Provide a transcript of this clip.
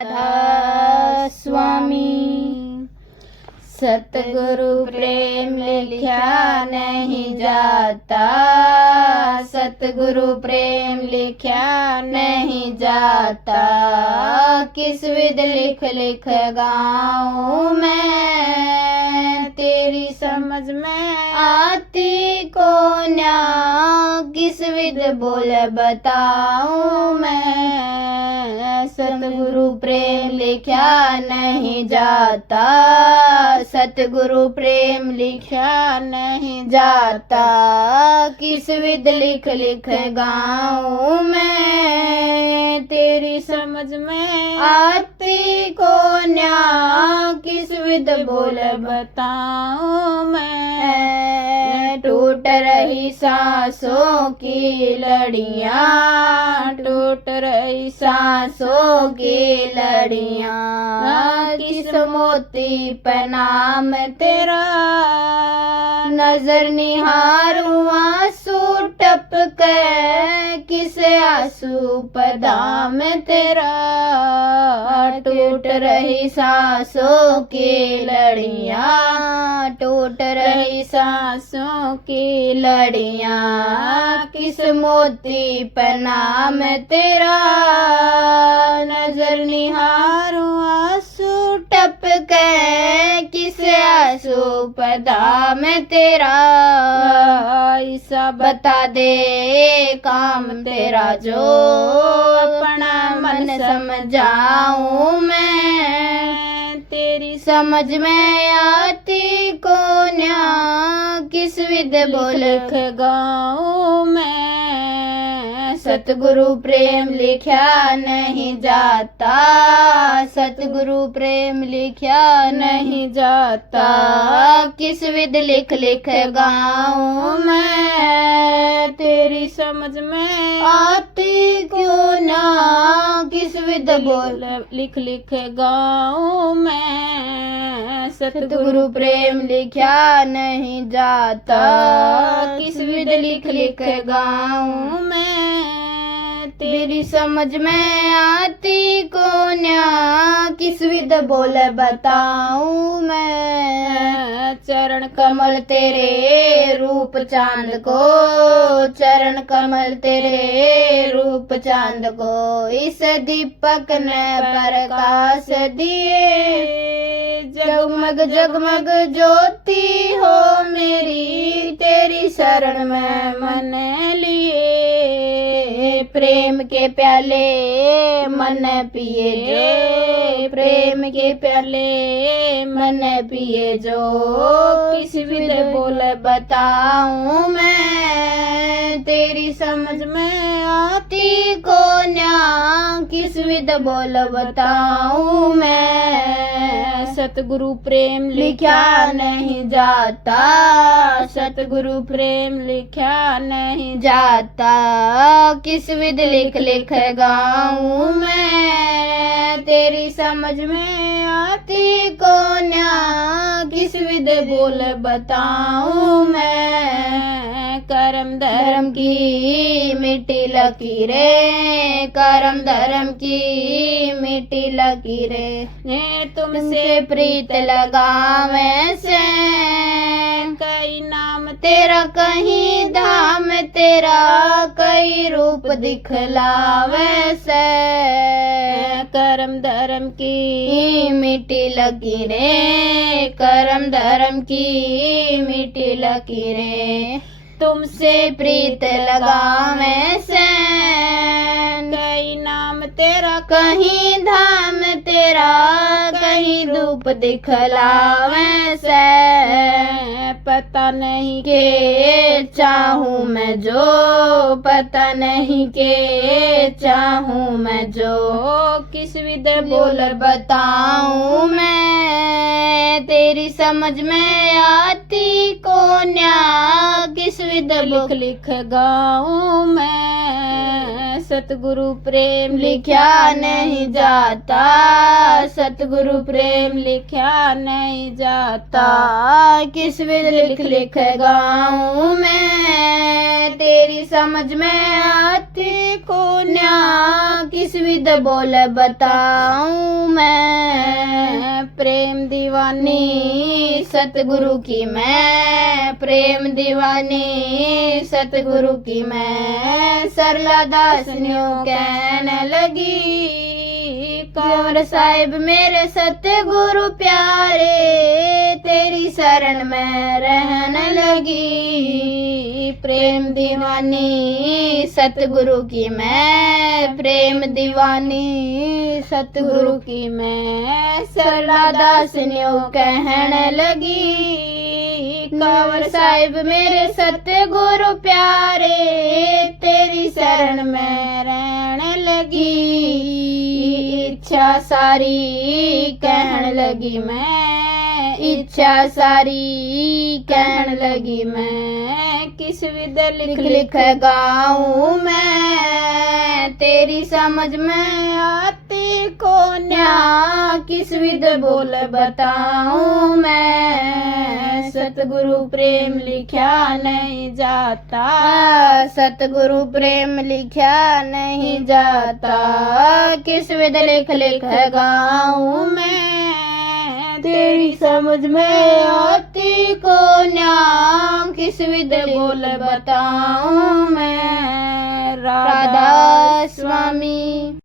राधा स्वामी। सतगुरु प्रेम लिखा नहीं जाता, सतगुरु प्रेम लिखा नहीं जाता। किस विध लिख लिख गाऊं मैं, तेरी समझ में आती को न्या। किस विध बोल बताऊं मैं, सतगुरु प्रेम लिखा नहीं जाता, सतगुरु प्रेम लिखा नहीं जाता। किस विध लिख लिख गाऊं मैं, तेरी समझ में आती को न्या। किस विध बोल बताऊं मैं, टूट रही सांसों की लड़ियां, टूट रही सांसों की लड़ियां। किस मोती पे नाम तेरा, नजर निहारूं आंसू टपके। किस आंसू पर दाम तेरा, टूट रही सांसों की लड़ियां, टूट रही सांसों की लड़ियां। किस मोती पर नाम तेरा, नजर निहारूं आंसू टपके। किस आंसू पर दाम तेरा, ऐसा बता दे काम तेरा जो अपना मन समझाऊं मैं, तेरी समझ में आती को न्या। किस विध बोल गाऊं मैं, सतगुरु प्रेम लिखा नहीं जाता, सतगुरु प्रेम लिखा नहीं जाता। किस विध लिख लिख गाऊं मैं, तेरी समझ में आती क्यों ना। किस विध बोल लिख लिख गाऊं मैं, सतगुरु प्रेम लिखा नहीं जाता। किस विध लिख लिख गाऊं मैं, तेरी समझ में आती को न्या। किस विध बोल बताऊं मैं, चरण कमल तेरे रूप चांद को, चरण कमल तेरे रूप चांद को। इस दीपक ने प्रकाश दिए, जगमग जगमग ज्योति हो मेरी। तेरी शरण में मन लिए, प्रेम के प्याले मन पिए जो, प्रेम के प्याले मन पिए जो। किस विध बोल बताऊं मैं, तेरी समझ में आती को न्या। किस विध बोल बताऊं मैं, सतगुरु प्रेम लिखा नहीं जाता, सतगुरु प्रेम लिखा नहीं जाता। किस विध लिख लिख गाऊं मैं, तेरी समझ में आती को न्या। किस विध बोल बताऊं मैं, करम धर्म की मिट्टी लकीरें, करम धर्म की मिट्टी लकीरें। तुमसे प्रीत लगावे से, कई नाम तेरा कहीं धाम तेरा, कई रूप दिखलावे से। करम धर्म की मिट्टी लकीरें, करम धर्म की मिट्टी लकीरें। तुमसे प्रीत लगावे से, कहीं नाम तेरा कहीं धाम तेरा, कहीं रूप दिखलावे से। पता नहीं के चाहूं मैं जो, पता नहीं के चाहूं मैं जो। किस विध बोल बताऊं मैं, तेरी समझ में आती को न्या। किस विध लिख लिख गाऊं मैं, सतगुरु प्रेम लिखा नहीं जाता, सतगुरु प्रेम लिखा नहीं जाता। किस विध लिख लिख गाऊं मैं, तेरी समझ में आती को न्या, किस विध बोल बताऊं मैं। प्रेम दीवानी सतगुरु की मैं, प्रेम दीवानी सतगुरु की मैं। सरला दासनियों कहने लगी, कंवर साहिब मेरे सतगुरु प्यारे, तेरी शरण में रहने लगी। प्रेम दीवानी सतगुरु की मैं, प्रेम दीवानी सतगुरु की मैं। सरला दासनियों कहने लगी, कंवर साहिब मेरे सतगुरु प्यारे, तेरी शरण में रहने लगी। इच्छा सारी कहने लगी मैं, इच्छा सारी कहने लगी मैं। किस विध लिख लिख गाऊं मैं, तेरी समझ में आती को न्या, किस विध बोल बताऊं मैं। सतगुरु प्रेम लिखा नहीं जाता, सतगुरु प्रेम लिखा नहीं जाता। किस विध लिख लिख गाऊं मैं, तेरी समझ में आती को न्याम, किस विध बोल बताऊं मैं। राधा स्वामी।